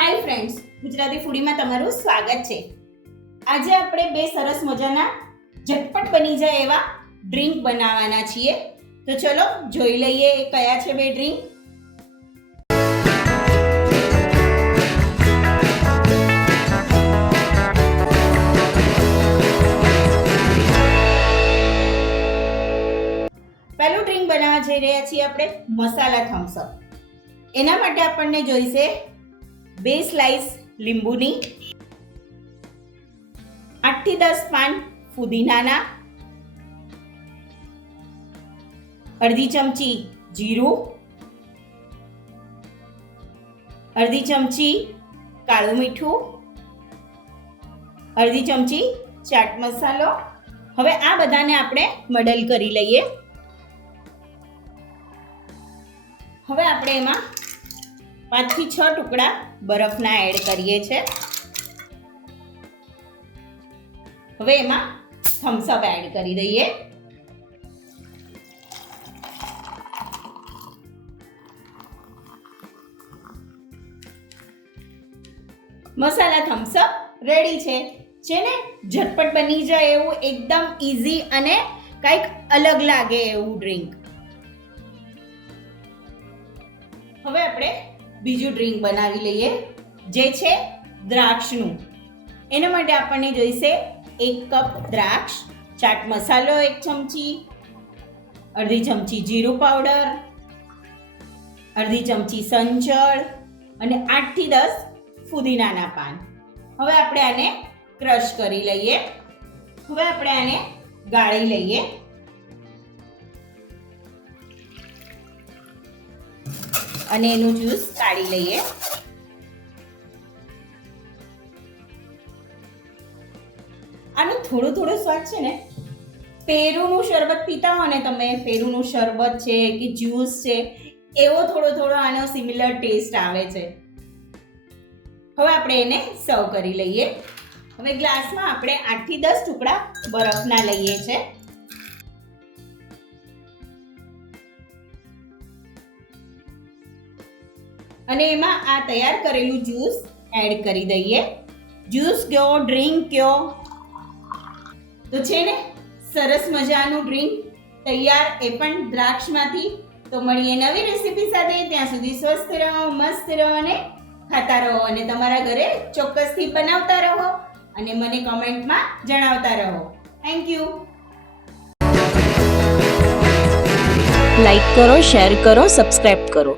Hi friends, Gujarati ફૂડીમાં તમારું સ્વાગત છે. આજે આપણે બે સરસ મજાના ઝટપટ બની જાય એવા ડ્રિંક બનાવવાના છીએ. તો ચલો જોઈ લઈએ કયા છે બે ડ્રિંક. પહેલું ડ્રિંક બનાવવા જઈ રહ્યા છીએ આપણે મસાલા થમ્સઅપ એના માટે આપણને જોઈશે બે સ્લાઈસ લીંબુની, આઠથી દસ પાન ફુદીનાના, અડધી ચમચી જીરું, અડધી ચમચી કાળું મીઠું, અડધી ચમચી ચાટ મસાલો. હવે આ બધાને આપણે મડલ કરી લઈએ. હવે આપણે એમાં પાંચથી છ ટુકડા બરફના એડ કરીએ છે. હવે એમાં થમ્સઅપ એડ કરી દઈએ. મસાલા થમ્સઅપ રેડી છે. જેને ઝટપટ બની જાય એવું એકદમ ઇઝી અને કંઈક અલગ લાગે એવું ડ્રિંક હવે આપણે બીજું ડ્રિંક બનાવી લઈએ, જે છે દ્રાક્ષનું. એના માટે આપણને જોઈશે એક કપ દ્રાક્ષ, ચાટ મસાલો એક ચમચી, અડધી ચમચી જીરું પાવડર અડધી ચમચી સંચળ અને આઠથી દસ ફુદીનાના પાન. હવે આપણે આને ક્રશ કરી લઈએ. હવે આપણે આને ગાળી લઈએ. અને એનું જ્યુસ કાઢી લઈએ. આનું થોડું થોડું સ્વાદ છે ને, પેરુનું શરબત પીતા હો ને તમે, પેરુનું શરબત છે કે જ્યુસ છે, એવો થોડો થોડો આનો સિમિલર ટેસ્ટ આવે છે. હવે આપણે એને સર્વ કરી લઈએ. હવે ગ્લાસમાં આપણે આઠથી દસ ટુકડા બરફના લઈએ છે. અને એમાં આ તૈયાર કરેલું જ્યુસ એડ કરી દઈએ. જ્યુસ કયો, ડ્રિંક કયો? તો છે ને, સરસ મજાનું ડ્રિંક તૈયાર, એ પણ દ્રાક્ષમાંથી. તો મળીએ નવી રેસીપી સાથે. ત્યાં સુધી સ્વસ્થ રહો, મસ્ત રહો અને ખાતા રહો અને તમારા ઘરે ચોક્કસથી બનાવતા રહો અને મને કમેન્ટમાં જણાવતા રહો. થેન્ક યુ લાઈક કરો શેર કરો સબસ્ક્રાઈબ કરો.